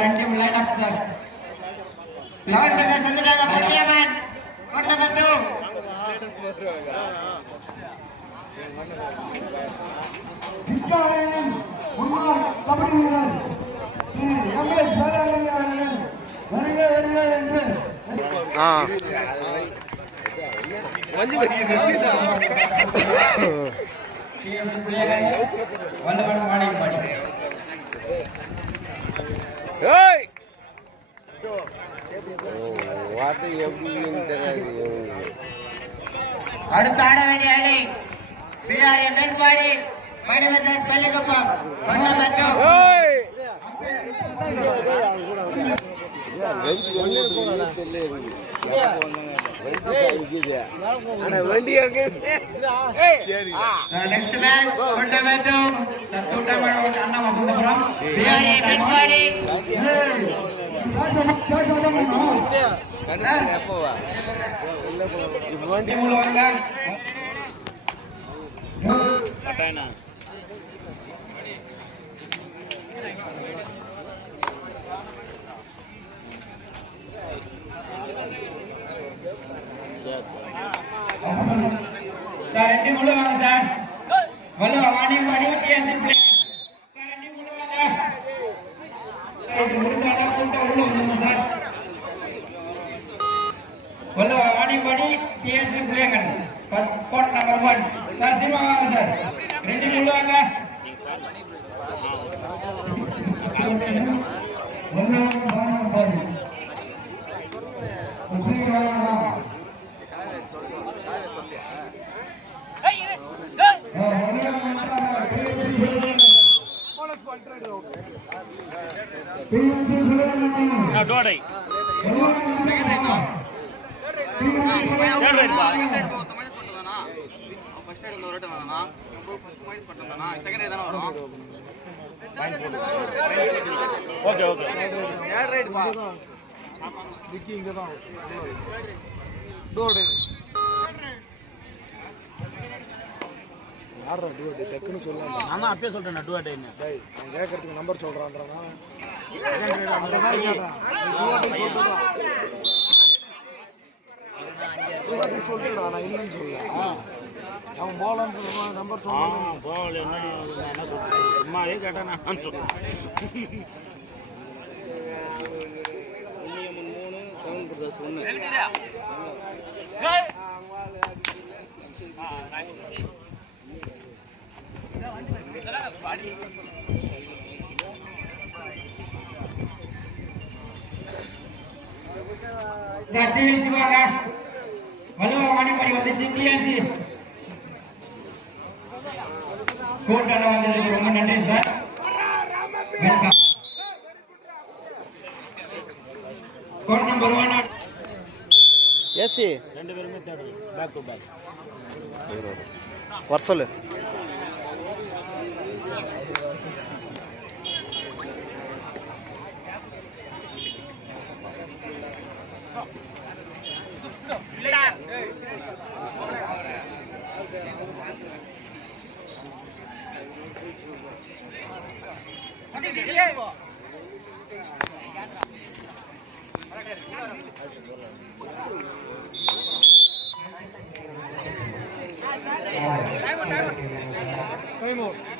ரெண்டு line up sir level brothers வந்துட்டாங்க பட்டியமன் கோட்டை பத்து சித்தாவரன் முன்னாள் கபடி வீரர் திரு எம் எஸ் வேளாங்கண்ணி அவர்கள் வருக வருக என்று ஆ. வல்லவன் எப்படின்னு தெரியாது அடுத்த ஆட வேண்டிய அணி. பிஆர்ஏ மேல்பாடி மணிவந்தன் பள்ளிக்குப்பம் பத்து வண்டி நெக்ஸ்ட் மேட்ச் கொண்ட மேட்சும் கூட்டமரோட அண்ணா மகுந்தபுரம் பிஆர்ஏ பெட்பாடி கண்ணு எப்பவா இல்ல போங்க வண்டி மூல வாங்க கட்டாயனா முடிச்சாடா கூட்ட உள்ள வந்து சார் வல்ல Vani Vani CSP புரியங்கன் court number one sir cinema வாங்க சார் ரெண்டு முழு வாங்க ஒன்று பாருங்க டோடை ஓகே ஓகே. யாரா டுவெட்டி டக்குன்னு சொல்லலாம் நான் தான் அப்பயே சொல்றேன் டூ டேய் நான் கேட்கறதுக்கு நம்பர் சொல்றான்றா சொல்லிட்டுடா நான் இல்லைன்னு சொல்ல அவன் போலான்னு நம்பர் சொல்லுவான் போகல என்ன சொல்றேன் சும்மாவே கேட்டேன் நான் டிவி சிவாங்க வலுவ மணிமணி வந்து டிஎன்சி கோட்டால வந்ததுக்கு ரொம்ப நன்றி sir welcome court number one AC. ரெண்டு பேருமே தேடுது பேக் டு பேக் வர சொல்லு. நடிக்க மாட்டேன்டா யாரு அப்படியே நோ பண்ணி பார்த்தா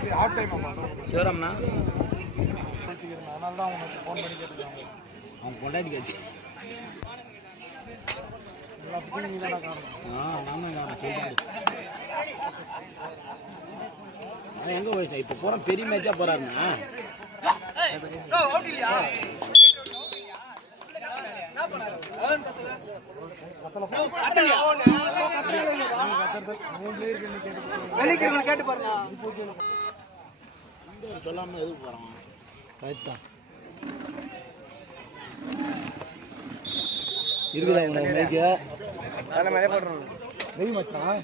சிவராம்ண்ணா அதனால தான் உனக்கு ஃபோன் பண்ணி கேட்டுருக்காங்க அவன் கொண்டாடி கட்சி எல்லாத்துக்கும் நீ தானே காரணம் ஆ நான் அவன் எங்கே போயிட்டான் இப்போ போகிறான் பெரிய மேட்சாக போகிறாருண்ணா சொல்லாம எதுக்கு போறான் கரெக்ட் இருக்குதா இந்த மேலே போடுறோம் வெய் மச்சான்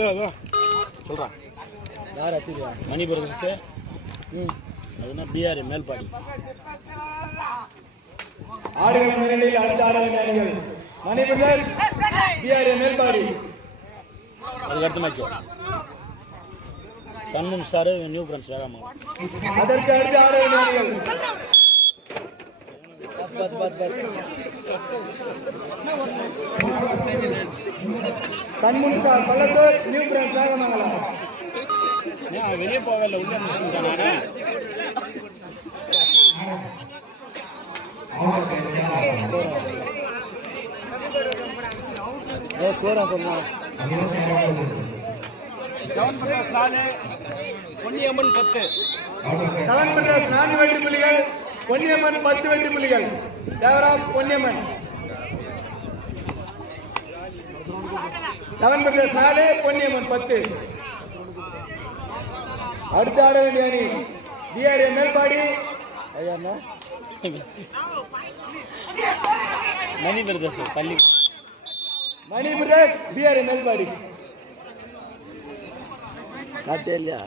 அது? சொல்றான் யார் அத்திரியா? மணி பிரதர்ஸ் ம். அதுனா பிஆர் மேல்பாடி. ஆடுகள் இரண்டில் அடுத்த ஆட வேண்டிய அணிகள். மணிபுர்கள் பிஆர்ஏ மேல்பாடி. அதுக்கு அடுத்த மேட்ச் சன்முன் ஸ்டார் நியூ பிரான்ஸ் வேகாமா. அதற்கு அடுத்து ஆட வேண்டிய அணிகள். பத் பத் பத் சண்முன் பள்ளத்தூர் நியூ பிரான்ஸ் வேகமங்கலம் வெளியே போகல உள்ள ஸ்கோரா சொன்னோம் செவன் பிரதர்ஸ் நாலு பொன்னியம்மன் பத்து செவன் பிரதர்ஸ் நான்கு வெற்றி புள்ளிகள் பொன்னியம்மன் பத்து வெற்றி புள்ளிகள் தேவராஜ் பொன்னியம்மன். செவன் பிரதர்ஸ் நாலு பொன்னியம்மன் பத்து. அடுத்து ஆட வேண்டிய அணி டிஆர்ஏ மேல்பாடி. ஐயா மணி பிரதர்ஸ் பள்ளி. Mani brothers TRA Melpadi. சாப்பிட்டே இல்லையா?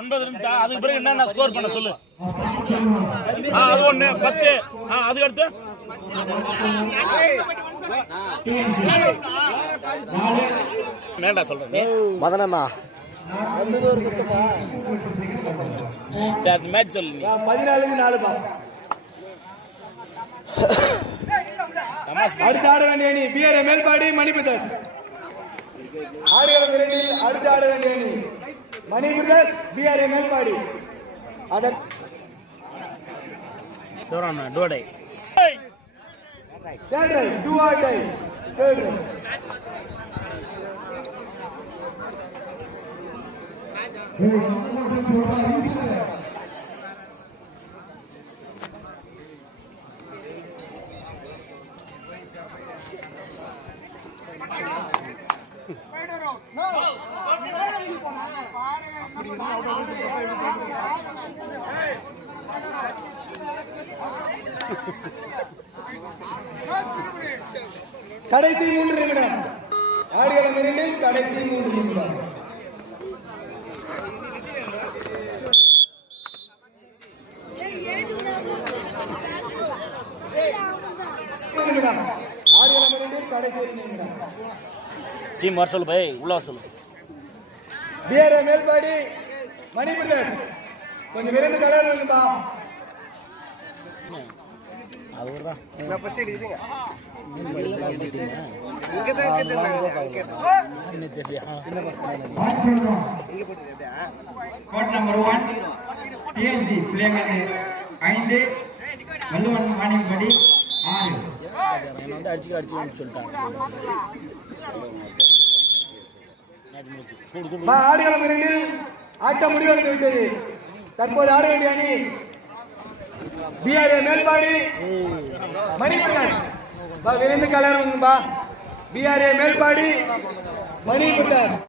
ஒன்பது நிமிஷம் அதுக்கு பிறகு என்ன ஸ்கோர் பண்ண சொல்லு. ஆ அது ஒண்ணு பத்து. ஆ அதுக்கு அடுத்து? வேண்டாம் சொல்றேன் நீ. மதனண்ணா மேட்ச் சொல்லு நீ. பதினாலுக்கு நாலு பா அடுத்து ஆட வேண்டிய அணி பிஆர்ஏ மேல்பாடி மணி பிரதர்ஸ் ஆடுகளம் இரண்டில் அடுத்து ஆட வேண்டிய அணி. Mani brothers PRA Melpadi. அதன் டோடை. Third raid do or die third raid கடைசி மூன்று நிமிடம். ஆடுகளம் கடைசி மூன்று நிமிடம். நிமிடம். ஆடுகளம் இரண்டில் கடைசி ஒரு நிமிடம். டீம் வர சொல்லு பை உள்ள வர சொல்லு. பிஆர்ஏ மேல்பாடி மணி பிரதர்ஸ் கொஞ்சம் இரண்டு கலர் வேணும்பா. ஐந்து வள்ளுவன் ஆறு. வந்து அடிச்சுக்க சொல்லிட்டாங்க. ஆடுகளம் இரண்டில் ஆட்டம் முடிவடைந்து விட்டது. தற்போது ஆட வேண்டிய அணி பிஆர்ஏ மேல்பாடி மணிபுரன் பா விரைந்து கலர் பா. பிஆர்ஏ மேல்பாடி மணிபுரன்